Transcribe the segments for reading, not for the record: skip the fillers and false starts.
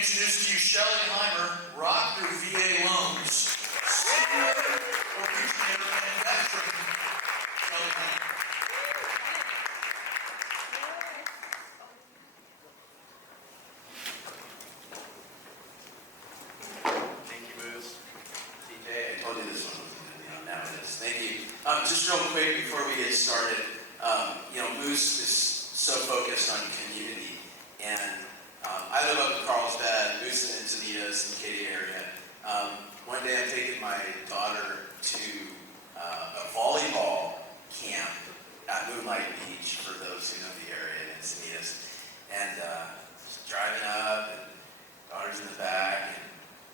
introduce to you Shelly and Heimer, rock through VA loans. Senior, originator, and veteran, Shelly and Heimer. Thank you, Moose. TJ, I told you this one was going to be on. Now it is. Thank you. Just real quick before we get started, Moose is so focused on community, and I live up in Carlsbad, Moose and Encinitas in the Katy area. One day I'm taking my daughter to a volleyball camp at Moonlight Beach, for those who know the area in Encinitas, and just driving up, and daughter's in the back,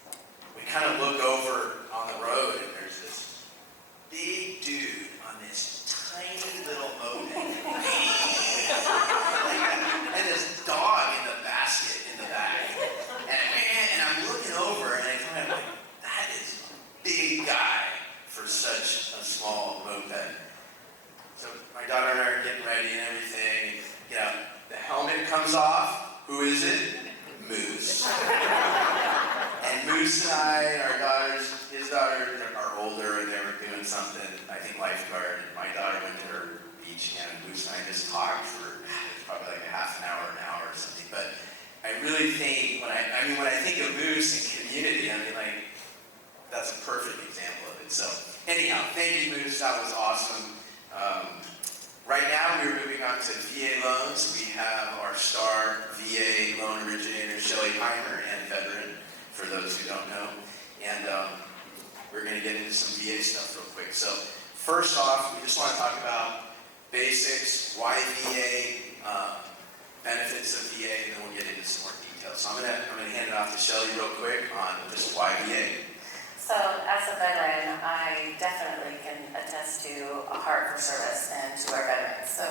and we kind of look over on the road, and there's this big dude on this tiny little moped, and this dog in the basket in the back. And I'm looking over, and I'm kind of like, that is a big guy for such a small moped. So my daughter and I are getting ready and everything. The helmet comes off. Who is it? Moose. And Moose and I, our daughters, his daughter are older, and they were doing something, I think lifeguard, and my daughter went to her beach camp, and Moose and I just talked for probably like a half an hour or something. But I really think, when I think of Moose and community, that's a perfect example of it. So anyhow, thank you, Moose, that was awesome. Right now, we're moving on to VA loans. We have our star VA loan originator, Shelly Heimer, and veteran, for those who don't know. And we're going to get into some VA stuff real quick. So first off, we just want to talk about basics, why VA, benefits of VA, and then we'll get into some more details. So I'm going to hand it off to Shelly real quick on just why VA. So, as a veteran, I definitely can attest to a heart for service and to our veterans. So,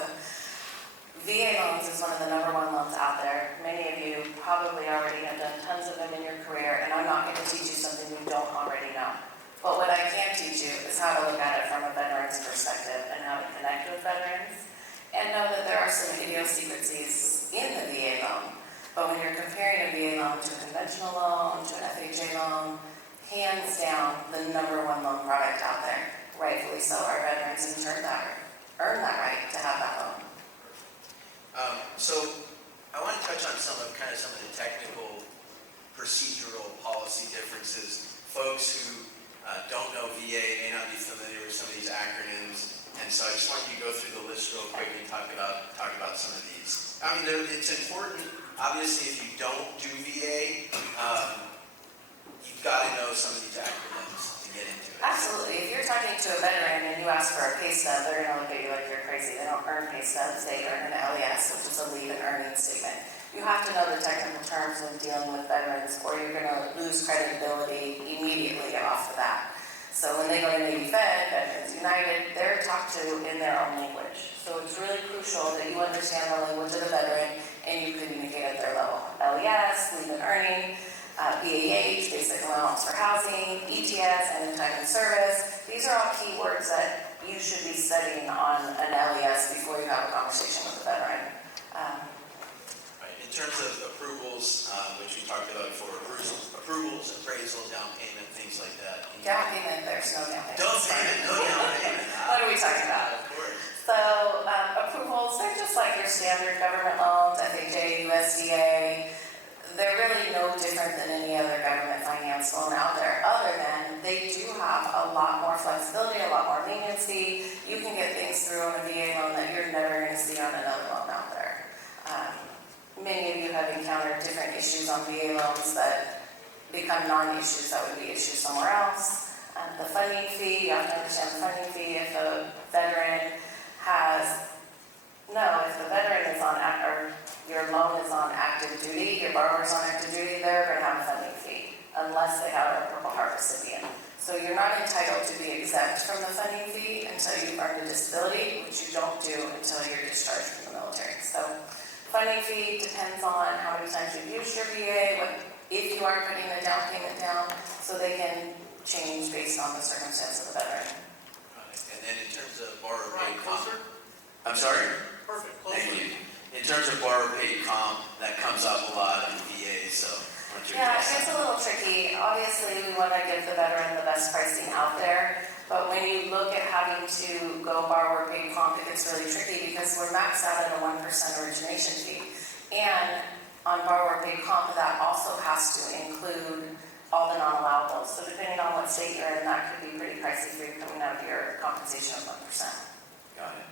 VA loans is one of the #1 loans out there. Many of you probably already have done tons of them in your career, and I'm not going to teach you something you don't already know. But what I can teach you is how to look at it from a veteran's perspective and how to connect with veterans, and know that there are some idiosyncrasies in the VA loan. But when you're comparing a VA loan to a conventional loan, to an FHA loan, hands down, the #1 loan product out there. Rightfully so, our veterans in turn earn that right to have that loan. So I want to touch on some of the technical, procedural policy differences. Folks who don't know VA may not be familiar with some of these acronyms, and so I just want you to go through the list real quick and talk about some of these. It's important. Obviously, if you don't do VA, you've got to know some of these acronyms to get into it. Absolutely. If you're talking to a veteran and you ask for a pay stub, they're going to look at you like you're crazy. They don't earn pay stubs. They earn an LES, which is a leave and earnings statement. You have to know the technical terms when dealing with veterans, or you're going to lose credibility immediately off the bat. So when they go to Navy Fed, Veterans United, they're talked to in their own language. So it's really crucial that you understand the language of the veteran and you communicate at their level. LES, leave and earning, BAH, basic allowance for housing, ETS, and in time and service. These are all key words that you should be studying on an LES before you have a conversation with a veteran. Right. In terms of approvals, which we talked about before, approvals, appraisal, down payment, things like that. Down payment, there's no down payment. No down payment. What are we talking about? Of course. So approvals, they're just like your standard government loans, FHA, USDA. They're really no different than any other government finance loan out there, other than they do have a lot more flexibility, a lot more leniency. You can get things through on a VA loan that you're never going to see on another loan out there. Many of you have encountered different issues on VA loans that become non-issues that would be issues somewhere else. The funding fee, you have to understand the funding fee. If a veteran if the veteran is on, or your loan is on active duty, your borrower's on active duty, they're going to have a funding fee unless they have a Purple Heart recipient. So you're not entitled to be exempt from the funding fee until you've earned a disability, which you don't do until you're discharged from the military. So funding fee depends on how many times you've used your VA, if you are putting the down payment down, so they can change based on the circumstance of the veteran. And then in terms of borrower paid comp, I'm sorry? Perfect. Thank you. In terms of borrower paid comp, that comes up a lot in VA, so Yeah, it's a little tricky. Obviously, we want to give the veteran the best pricing out there, but when you look at having to go borrower paid comp, it gets really tricky because we're maxed out at a 1% origination fee. And on borrower paid comp, that also has to include all the non-allowables. So depending on what state you're in, that could be pretty pricey for you coming out of your compensation of 1%. Got it.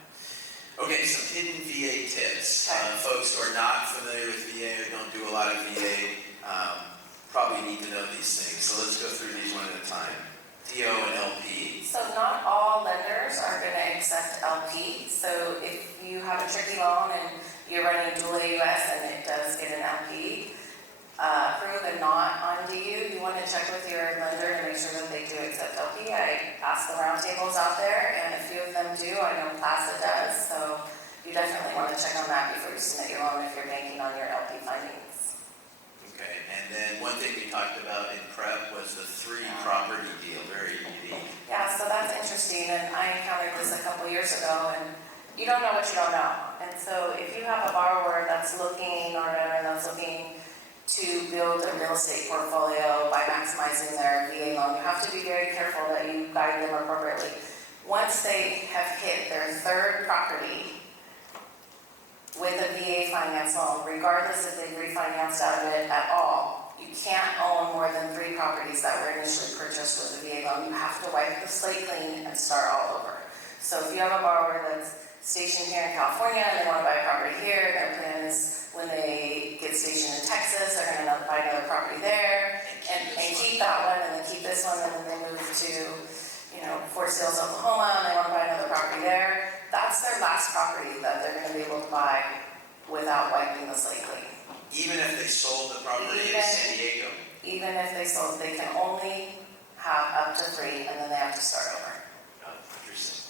Okay, some hidden VA tips. Okay. Folks who are not familiar with VA or don't do a lot of VA probably need to know these things. So let's go through these one at a time. DO and LP. So not all lenders are going to accept LP. So if you have a tricky loan and you're running dual AUS and it does get an LP approved and not on DU, you want to check with your lender to make sure that they do accept LP. I asked the roundtables out there, and a few of them do. I know Plaza does. So you definitely want to check on that before you submit your loan if you're banking on your LP findings. Okay, and then one thing we talked about in prep was the 3 property deal, very unique. Yeah, so that's interesting, and I encountered this a couple years ago, and you don't know what you don't know. And so if you have a borrower that's looking, or a veteran that's looking to build a real estate portfolio by maximizing their VA loan, you have to be very careful that you guide them appropriately. Once they have hit their 3rd property with a VA finance loan, regardless if they've refinanced out of it at all, you can't own more than 3 properties that were initially purchased with a VA loan. You have to wipe the slate clean and start all over. So if you have a borrower that's stationed here in California and they want to buy a property here, their plan is when they get stationed in Texas, they're going to buy another property there and keep that one, and then keep this one, and then they move to, Fort Steeles, Oklahoma, and they want to buy another property there. That's their last property that they're going to be able to buy without wiping the slate clean. Even if they sold the property in San Diego? Even if they sold, they can only have up to 3, and then they have to start over. Oh, interesting.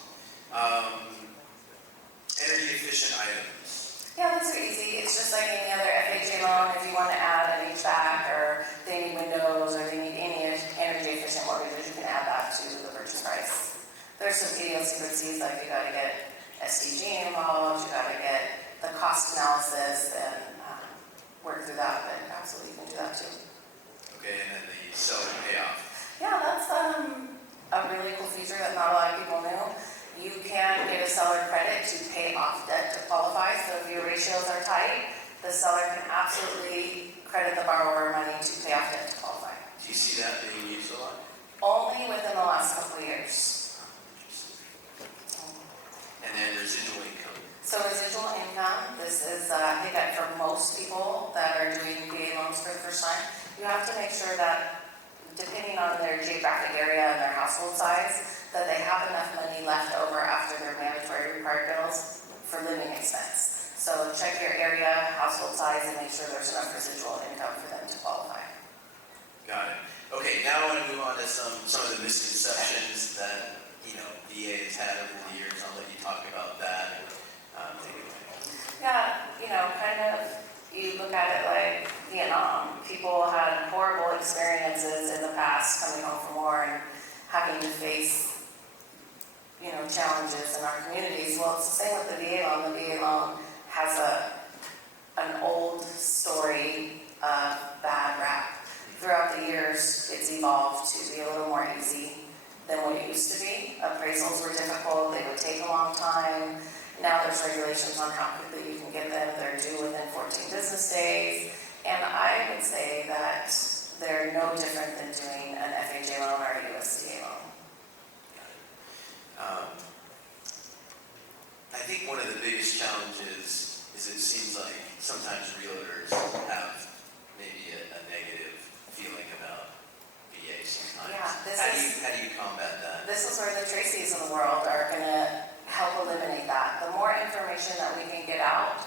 Energy efficient items. Yeah, those are easy. It's just like any other FHA loan. If you want to add an HVAC, or they need windows, or they need any energy efficient mortgages, you can add that to the purchase price. There's some idiosyncrasies, like you got to get SDG involved, you got to get the cost analysis and work through that, but absolutely you can do that too. Okay, and then the seller payoff. Yeah, that's a really cool feature that not a lot of people know. You can get a seller credit to pay off debt to qualify, so if your ratios are tight, the seller can absolutely credit the borrower money to pay off debt to qualify. Do you see that being used a lot? Only within the last couple of years. And then residual income. So residual income, this is a hiccup for most people that are doing VA loans for the first time. You have to make sure that, depending on their geographic area and their household size, that they have enough money left over after their mandatory required bills for living expense. So check your area, household size, and make sure there's enough residual income for them to qualify. Got it. Okay, now I want to move on to some of the misconceptions that VA has had over the years. I'll let you talk about that. Take it away. Yeah, you look at it like Vietnam. People had horrible experiences in the past coming home from war and having to face, challenges in our communities. Well, it's the same with the VA loan. The VA loan has an old story of bad rap. Throughout the years, it's evolved to be a little more easy than what it used to be. Appraisals were difficult. They would take a long time. Now there's regulations on how quickly you can get them. They're due within 14 business days. And I would say that they're no different than doing an FHA loan or a USDA loan. I think one of the biggest challenges is it seems like sometimes realtors have maybe a negative feeling about VA sometimes. Yeah, how do you combat that? This is where the Tracy's of the world are going to help eliminate that. The more information that we can get out,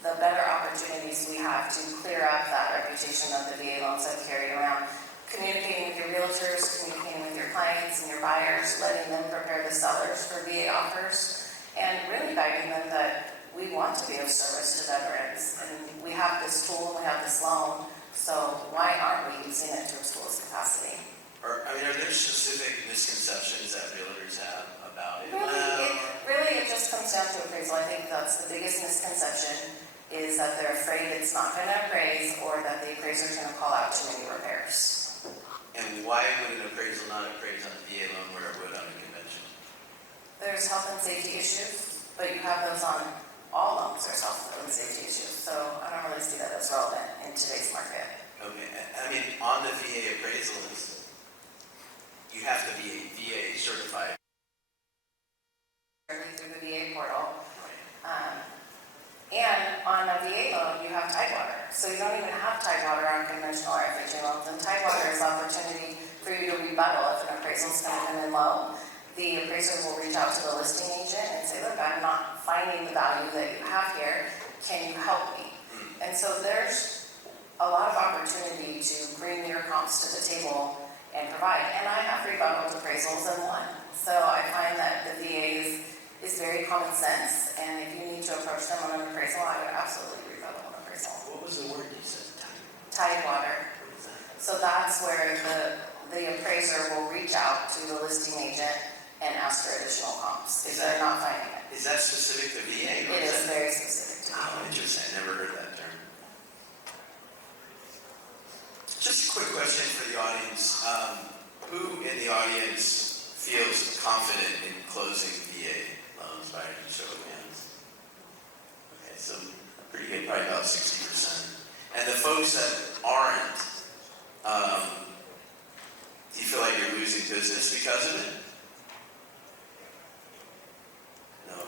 the better opportunities we have to clear up that reputation that the VA loans have carried around. Communicating with your realtors, communicating with your clients and your buyers, letting them prepare the sellers for VA offers, and really guiding them that we want to be of service to veterans. And we have this tool, we have this loan, so why aren't we using it to its fullest capacity? Are there specific misconceptions that realtors have about it? Really, it just comes down to appraisal. I think that's the biggest misconception. is that they're afraid it's not going to appraise or that the appraiser is going to call out too many repairs. And why would an appraisal not appraise on a VA loan where it would on a conventional? There's health and safety issues, but you have those on all loans. There's health and safety issues, so I don't really see that as relevant in today's market. Okay, I mean, on the VA appraisal, you have to be VA certified. Through the VA portal. And on a VA loan, you have Tidewater. So you don't even have Tidewater on conventional or FHA loans. And Tidewater is an opportunity for you to rebuttal if an appraisal is going to come in low. The appraiser will reach out to the listing agent and say, look, I'm not finding the value that you have here. Can you help me? And so there's a lot of opportunity to bring your comps to the table and provide. And I have rebuttaled appraisals and won. So I find that the VA is very common sense, and if you need to approach them on an appraisal, I would absolutely rebuttal an appraisal. What was the word you said? Tidewater. What is that? So that's where the appraiser will reach out to the listing agent and ask for additional comps if they're not finding it. Is that specific to VA? It is very specific to Oh, VA. interesting. I never heard that term. Just a quick question for the audience. Who in the audience feels confident in closing VA loans by a show of hands? Okay, so pretty good, probably about 60%. And the folks that aren't, do you feel like you're losing business because of it? No.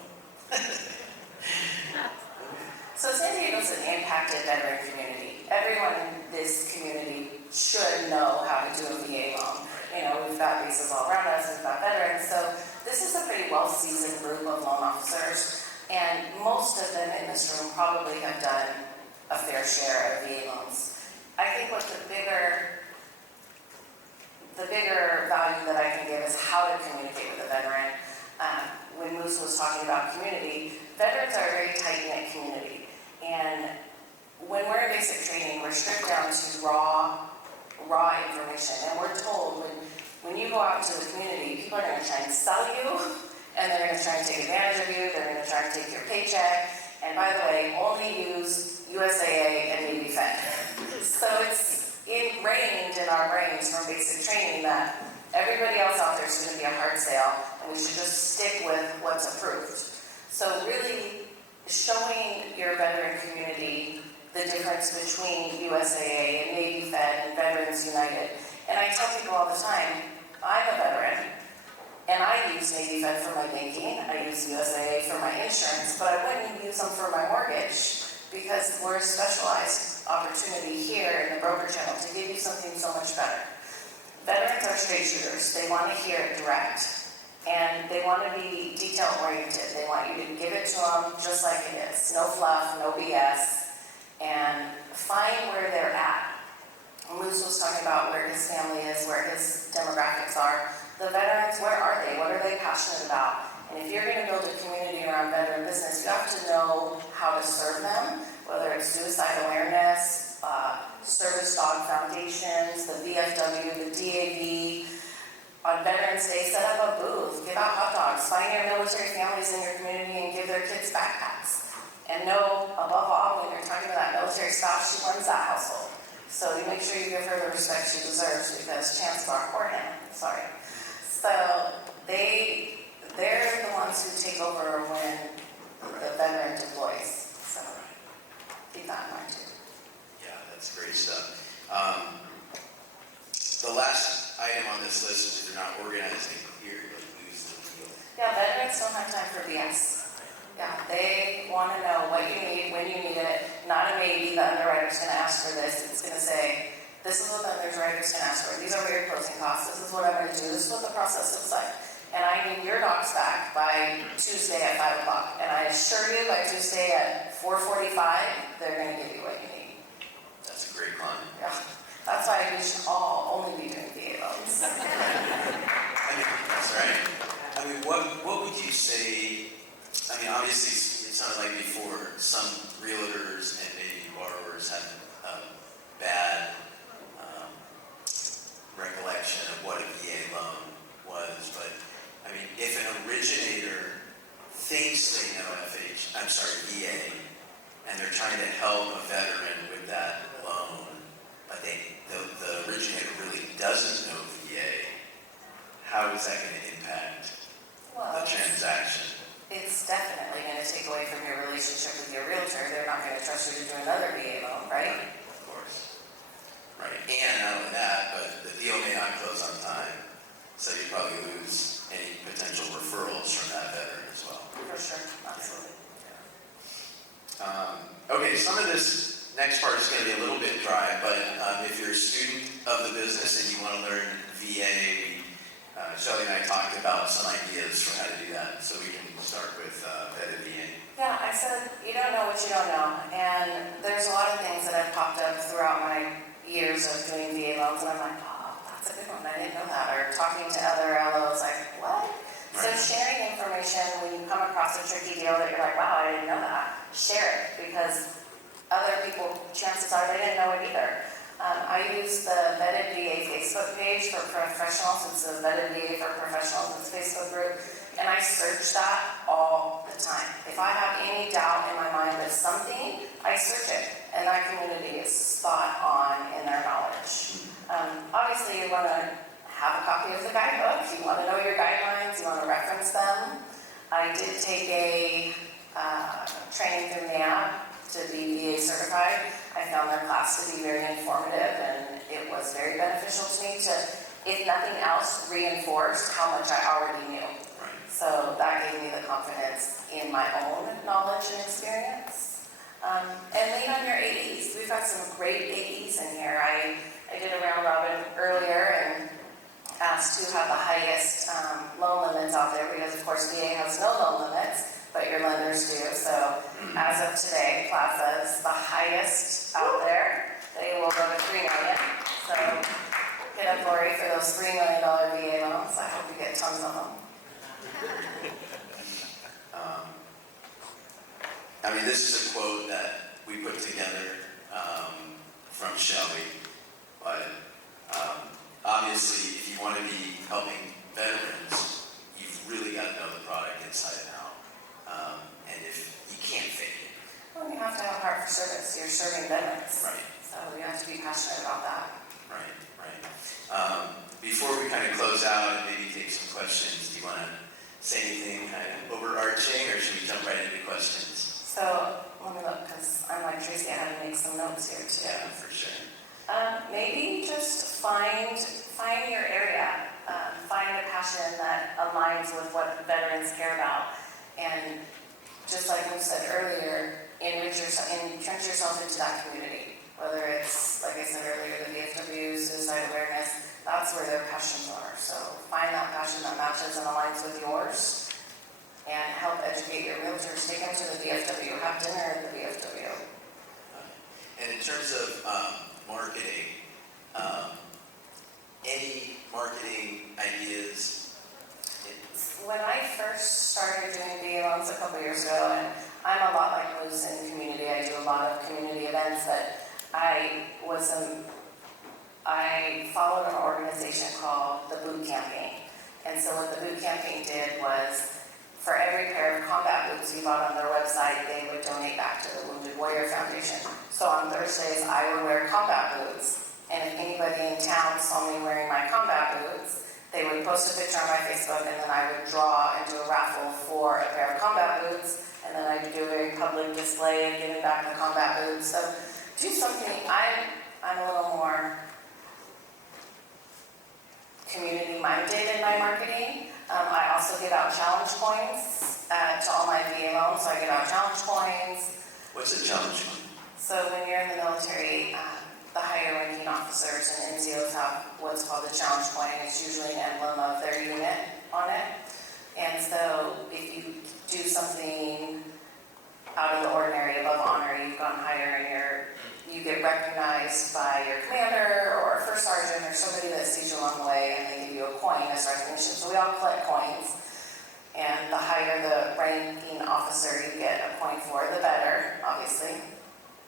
So San Diego's an impacted veteran community. Everyone in this community should know how to do a VA loan. You know, we've got bases all around us, we've got veterans, so this is a pretty well-seasoned group of loan officers, and most of them in this room probably have done a fair share of VA loans. I think what the bigger value that I can give is how to communicate with a veteran. When Moose was talking about community, veterans are a very tight-knit community, and when we're in basic training, we're stripped down to raw information, and we're told when you go out into the community, people are going to try and sell you, and they're going to try and take advantage of you, they're going to try and take your paycheck, and by the way, only use USAA and Navy Fed. So it's ingrained in our brains from basic training that everybody else out there is going to be a hard sale, and we should just stick with what's approved. So really showing your veteran community the difference between USAA and Navy Fed and Veterans United. And I tell people all the time, I'm a veteran, and I use Navy Fed for my banking, I use USAA for my insurance, but I wouldn't use them for my mortgage because we're a specialized opportunity here in the broker channel to give you something so much better. Veterans are straight shooters. They want to hear it direct, and they want to be detail-oriented. They want you to give it to them just like it is. No fluff, no BS. And find where they're at. Moose was talking about where his family is, where his demographics are. The veterans, where are they? What are they passionate about? And if you're going to build a community around veteran business, you have to know how to serve them, whether it's suicide awareness, service dog foundations, the VFW, the DAV. On Veterans Day, set up a booth, give out hot dogs, find your military families in your community and give their kids backpacks. And know, above all, when you're talking to that military spouse, she runs that household. So you make sure you give her the respect she deserves because chances are, or him, sorry. So they're the ones who take over when the veteran deploys. So keep that in mind too. Yeah, that's great stuff. The last item on this list is if you're not organizing here, you'll lose the deal. Yeah, veterans don't have time for BS. Yeah, they want to know what you need, when you need it. Not a maybe, the underwriter's going to ask for this. It's going to say, this is what the underwriter's going to ask for. These are your closing costs. This is what I'm going to do. This is what the process looks like. And I need your docs back by Tuesday at 5 o'clock. And I assure you, by Tuesday at 4:45, they're going to give you what you need. That's a great client. Yeah, that's why we should all only be doing VA loans. I mean, that's right. I mean, what would you say? I mean, obviously, it sounded like before some realtors and maybe borrowers had bad recollection of what a VA loan was, but I mean, if an originator thinks they know VA, and they're trying to help a veteran with that loan, but the originator really doesn't know VA, how is that going to impact the transaction? It's definitely going to take away from your relationship with your realtor. They're not going to trust you to do another VA loan, right? Of course. Right. And not only that, but the deal may not close on time, so you probably lose any potential referrals from that veteran as well. For sure. Absolutely. Okay, some of this next part is going to be a little bit dry, but if you're a student of the business and you want to learn VA, Shelly and I talked about some ideas for how to do that, so we can start with vetted VA. Yeah, I said you don't know what you don't know, and there's a lot of things that have popped up throughout my years of doing VA loans, and I'm like, oh, that's a good one, I didn't know that, or talking to other LOs, like, what? So sharing information when you come across a tricky deal that you're like, wow, I didn't know that, share it, because other people, chances are they didn't know it either. I use the Vetted VA Facebook page for professionals. It's the Vetted VA for Professionals. It's a Facebook group. And I search that all the time. If I have any doubt in my mind of something, I search it. And that community is spot on in their knowledge. Obviously, you want to have a copy of the guidebook. You want to know your guidelines. You want to reference them. I did take a training through NAB to be VA certified. I found their class to be very informative, and it was very beneficial to me to, if nothing else, reinforce how much I already knew. Right. So that gave me the confidence in my own knowledge and experience. And lean on your AEs. We've got some great AEs in here. I did a round robin earlier and asked who had the highest loan limits out there, because of course VA has no loan limits, but your lenders do. So as of today, Plaza is the highest out there. They will go to $3 million. So hit up Lori for those $3 million VA loans. I hope you get tons of them. I mean, this is a quote that we put together from Shelly, but obviously, if you want to be helping veterans, you've really got to know the product inside and out. And if you can't fake it. Well, you have to have a heart for service. You're serving veterans. Right. So you have to be passionate about that. Right. Before we kind of close out and maybe take some questions, do you want to say anything kind of overarching, or should we jump right into questions? So let me look, because I'm like Tracy, I had to make some notes here too. Yeah, for sure. Maybe just find your area. Find a passion that aligns with what veterans care about. And just like we said earlier, entrench yourself into that community. Whether it's, like I said earlier, the VFW, suicide awareness, that's where their passions are. So find that passion that matches and aligns with yours, and help educate your realtors. Take them to the VFW, have dinner at the VFW. And in terms of marketing, any marketing ideas? When I first started doing VA loans a couple years ago, and I'm a lot like Liz in the community, I do a lot of community events, but I followed an organization called the Boot Camping. And so what the Boot Camping did was, for every pair of combat boots you bought on their website, they would donate back to the Wounded Warrior Foundation. So on Thursdays, I would wear combat boots, and if anybody in town saw me wearing my combat boots, they would post a picture on my Facebook, and then I would draw and do a raffle for a pair of combat boots, and then I'd do a very public display of giving back the combat boots. So do something. I'm a little more community-minded in my marketing. I also give out challenge coins to all my VA loans, so I give out challenge coins. What's a challenge coin? So when you're in the military, the higher ranking officers and NCOs have what's called a challenge coin. It's usually an emblem of their unit on it. And so if you do something out of the ordinary, above honor, you've gone higher, and you get recognized by your commander or first sergeant or somebody that sees you along the way, and they give you a coin as recognition. So we all collect coins, and the higher the ranking officer you get a coin for, the better, obviously.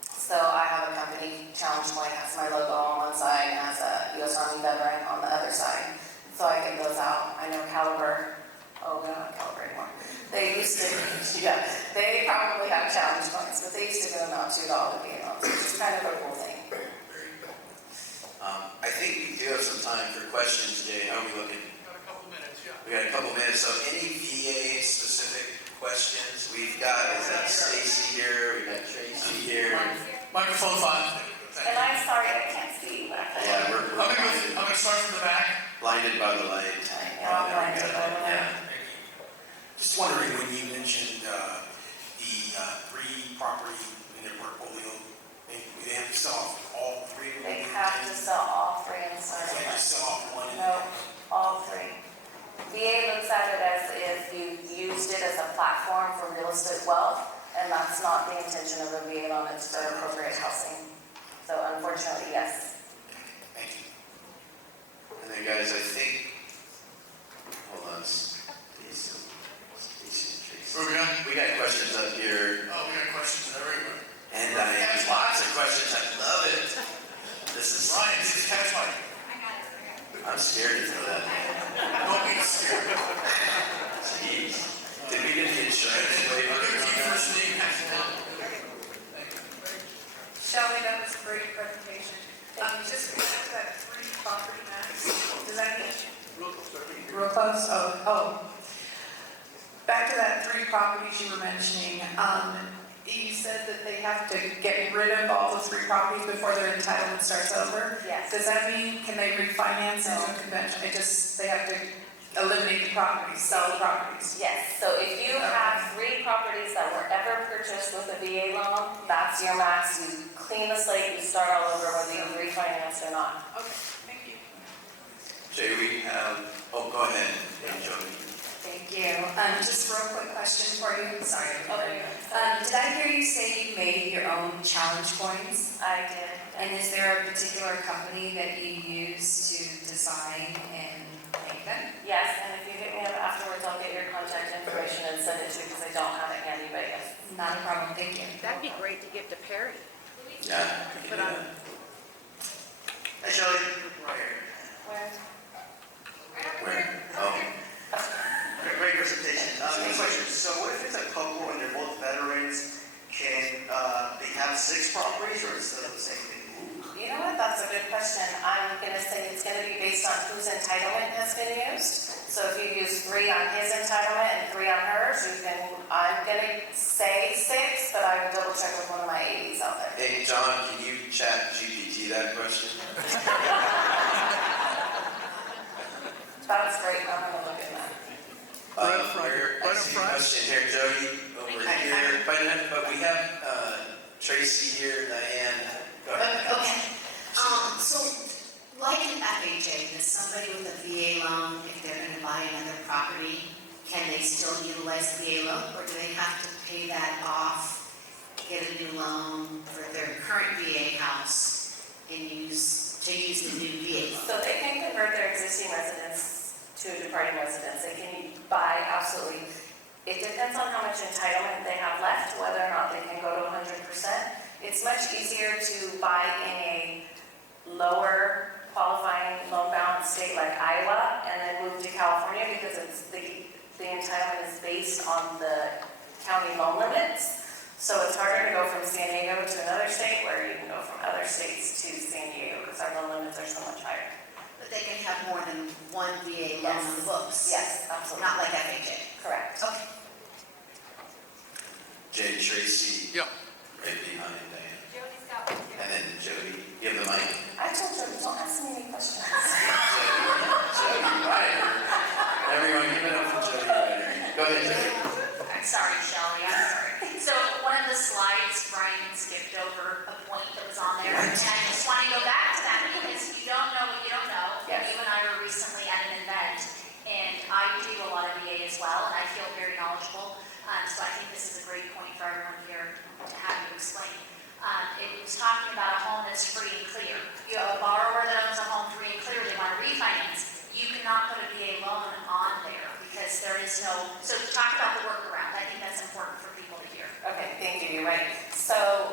So I have a company challenge coin, has my logo on one side and has a U.S. Army veteran on the other side. So I give those out. I know Caliber, we don't have Caliber anymore. They used to, they probably have challenge coins, but they used to give them to all the VA loans, which is kind of a cool thing. Very good. I think we do have some time for questions, Jay. How are we looking? Got a couple minutes, yeah. We got a couple minutes, so any VA specific questions we've got? Is that Stacy here? We got Tracy here. Microphone 5. And I'm sorry, I can't see. Yeah, we're I'm gonna start from the back. blinded by the light. I'm blinded by the light. Yeah. Just wondering, when you mentioned the three property in their portfolio, they have to sell off all three? They have to sell all three and start They over. just sell off one? No, all three. VA looks at it as if you used it as a platform for real estate wealth, and that's not the intention of a VA loan, it's for appropriate housing. So unfortunately, yes. Thank you. And then guys, I think, hold on, Stacy and Tracy. Where we at? We got questions up here, Oh, we got questions everywhere. and I have lots of questions. I love it. This is, Ryan, did you catch mine? I'm scared to throw that. Don't be scared. Jeez. Did we get the insurance I'll waiver give it to on you that? first name, next name. Shelly, that was a great presentation. Just back to that three property max, does that mean? Real close, Back to that three properties you were mentioning, you said that they have to get rid of all the three properties before their entitlement starts over? Yes. Does that mean, can they refinance into a convention, they have to eliminate the properties, sell the properties? Yes, so if you have three properties that were ever purchased with a VA loan, that's your max. You clean the slate, you start all over whether you refinance or not. Okay, thank you. Jay, we have, oh, go ahead. Hey, Jody. Thank you. Just a real quick question for you. Sorry. Okay. Did I hear you say you made your own challenge coins? I did. And is there a particular company that you use to design and make them? Yes, and if you hit me up afterwards, I'll get your contact information and send it to you because I don't have it handy, but yes. Not a problem. Thank you. That'd be great to give to Perry. Yeah. we can do that. Hey, Shelly. Where? Where? Oh, Great presentation. Any questions? So what if it's a couple and they're both veterans? Can they have 6 properties or is it the same thing? You know what, that's a good question. I'm gonna say it's gonna be based on whose entitlement has been used. So if you use 3 on his entitlement and 3 on hers, you can, I'm gonna say 6, but I would double check with one of my 80s out there. hey, John, can you chat GPT that question? That's great, I'm gonna look at that. I see a question here, Jody, over here, but we have Tracy here, Diane. Go ahead. Okay, so like an FHA, does somebody with a VA loan, if they're gonna buy another property, can they still utilize the VA loan, or do they have to pay that off, get a new loan for their current VA house and use the new VA loan? So they can convert their existing residence to a departing residence. They can buy absolutely, it depends on how much entitlement they have left, whether or not they can go to 100%. It's much easier to buy in a lower qualifying loan balance state like Iowa and then move to California because it's the entitlement is based on the county loan limits. So it's harder to go from San Diego to another state where you can go from other states to San Diego because our loan limits are so much higher. But they can have more than one VA loan on the books? Yes, absolutely. Not like FHA? Correct. Okay. Jay, Tracy, Yeah. right behind Diane. Jody's got one too. And then Jody, you have the mic? I told you, don't ask me any questions. Jody Ryder. Everyone, give it up for Jody Ryder. Go ahead, Jody. I'm sorry, Shelly, I'm sorry. So one of the slides, Brian skipped over a point that was on there, and I just want to go back to that because you don't know what you don't know. Yes. You and I were recently at an event, and I do a lot of VA as well, and I feel very knowledgeable. So I think this is a great point for everyone here to have you explain. It was talking about a home that's free and clear. You have a borrower that owns a home free and clear, they want to refinance. You cannot put a VA loan on there because there is no, so talk about the workaround. I think that's important for people to hear. Okay, thank you, you're right. So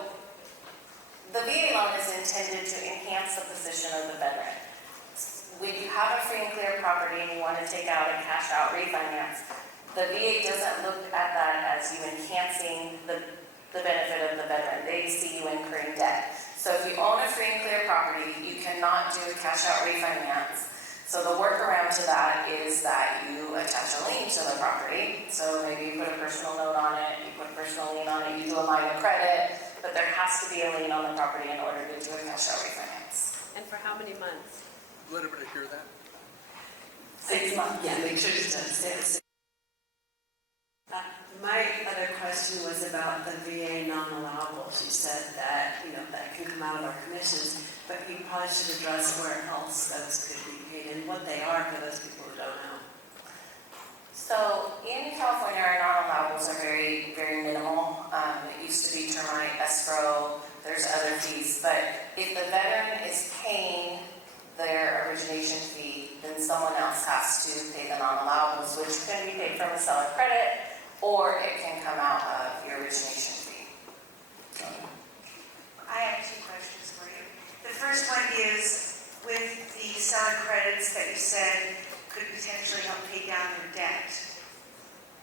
the VA loan is intended to enhance the position of the veteran. When you have a free and clear property and you want to take out a cash out refinance, the VA doesn't look at that as you enhancing the benefit of the veteran. They they see you incurring debt. So if you own a free and clear property, you cannot do a cash out refinance. So the workaround to that is that you attach a lien to the property. So maybe you put a personal note on it, you put a personal lien on it, you do a line of credit, but there has to be a lien on the property in order to do a cash out refinance. And for how many months? Let everybody hear that. 6 months. Yeah, make sure it's done. Six. My other question was about the VA non-allowables. You said that, that can come out of our commissions, but you probably should address where else those could be paid and what they are for those people who don't know. So in California, our non-allowables are very, very minimal. It used to be termite, escrow, there's other fees, but if the veteran is paying their origination fee, then someone else has to pay the non-allowables, which can be paid from the seller credit, or it can come out of your origination fee. I have two questions for you. The first one is, with the seller credits that you said could potentially help pay down their debt,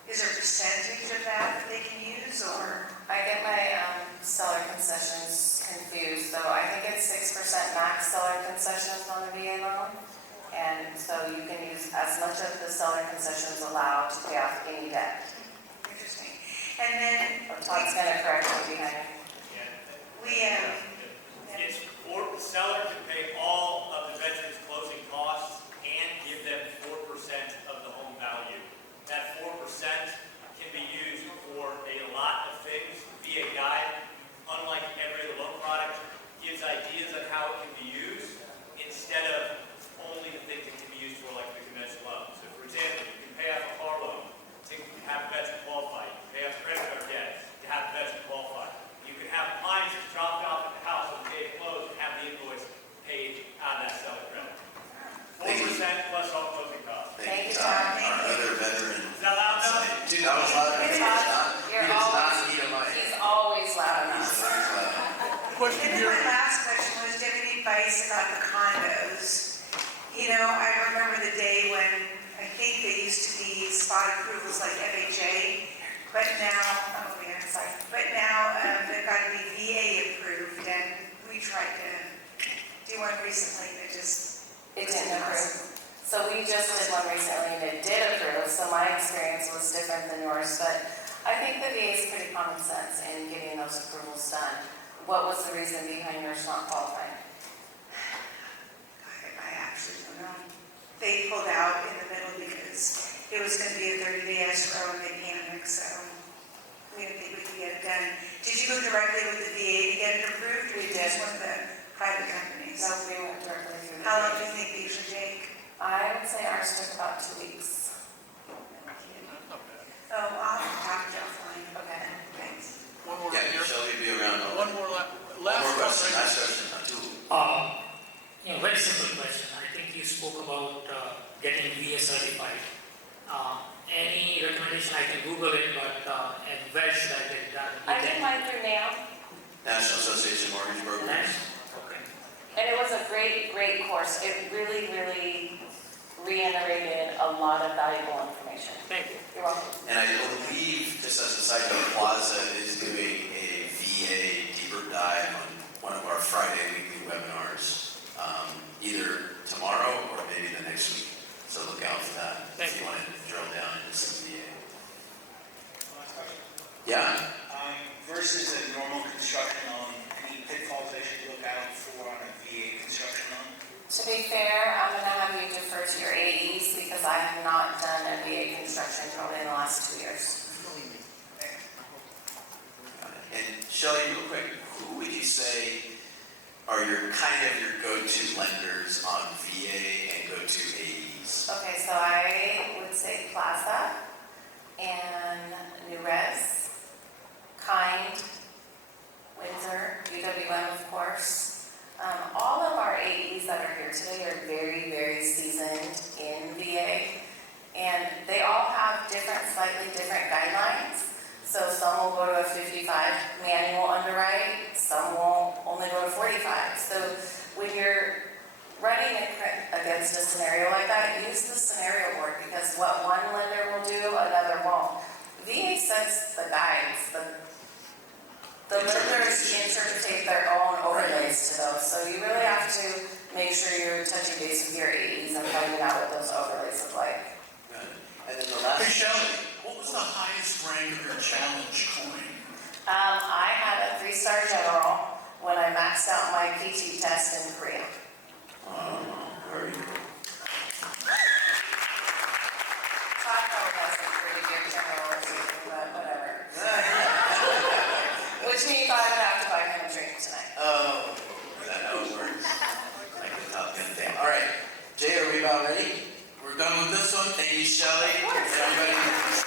is there a percentage of that they can use, or? I get my seller concessions confused, so I think it's 6% max seller concessions on a VA loan. And so you can use as much of the seller concessions allowed to pay off any debt. Interesting. And then Todd's going to correct me behind. It's for the seller to pay all of the veteran's closing costs and give them 4% of the home value. That 4% can be used for a lot of things. VA Guide, unlike every other loan product, gives ideas on how it can be used instead of only the things it can be used for, like the conventional loan. So, for example, you can pay off a car loan to have the veteran qualify. You can pay off credit card debt to have the veteran qualify. You can have appliances dropped off at the house on the day of close and have the invoice paid out of that seller credit. 4% plus all closing costs. Thank you, Tom. Our other veteran. Is that loud enough? Dude, that was loud enough. You're He does not always, need a mic. he's always loud enough. He's always loud. Question And then here. my last question was, do you have any advice about the condos? I remember the day when I think they used to be spot approvals like FHA, but now, they've got to be VA approved, and we tried to do one recently that just... It didn't approve. So we just did one recently and it did approve, so my experience was different than yours, but I think the VA is pretty common sense in getting those approvals done. What was the reason behind yours not qualifying? I actually don't know. They pulled out in the middle because it was going to be a 30-day escrow and they panicked, so we didn't think we could get it done. Did you go directly with the VA to get it approved? Or We did. did. Just one of the private companies? No, we went directly through the How long VA. do you think they usually take? I would say ours took about 2 weeks. Oh, I'll have to talk to you offline. Okay. Thanks. One more Yeah, here. Shelly will be around. One more One last more question, question. last question, two. Very simple question. I think you spoke about getting VA certified. Any recommendation? I can Google it, but and where should I get it done? I did mine through NAM, National Association of Mortgage Brokers. Okay. and it was a great, great course. It really, really reiterated a lot of valuable information. Thank you. You're welcome. And I believe, just as a side note, Plaza is doing a VA deeper dive on one of our Friday weekly webinars, either tomorrow or maybe the next week. So look out for that if you want to drill down into some VA. Yeah. Versus a normal construction loan, any pitfalls they should look out for on a VA construction loan? To be fair, I'm going to have you defer to your AEs because I have not done a VA construction probably in the last 2 years. And Shelly, real quick, who would you say are your go-to lenders on VA and go-to AEs? Okay, so I would say Plaza and New Res, Kind, Windsor, UWM of course. All of our AEs that are here today are very, very seasoned in VA, and they all have slightly different guidelines. So some will go to a 55 manual underwrite, some will only go to 45. So when you're running against a scenario like that, use the scenario board because what one lender will do, another won't. VA sets the guides. The builders interpret their own overlays to those, so you really have to make sure you're touching base with your AEs and finding out what those overlays look like. Good. And then the last. Hey Shelly, what was the highest rank of your challenge coin? I had a 3-star general when I maxed out my PT test in Korea. Very good. So I probably had some pretty good general or something, but whatever. Which means I would have to buy him a drink tonight. Oh, that always works. Like the Top Gun thing. All right, Jay, are we about ready? We're done with this one. Thank you, Shelly. Of course. Everybody.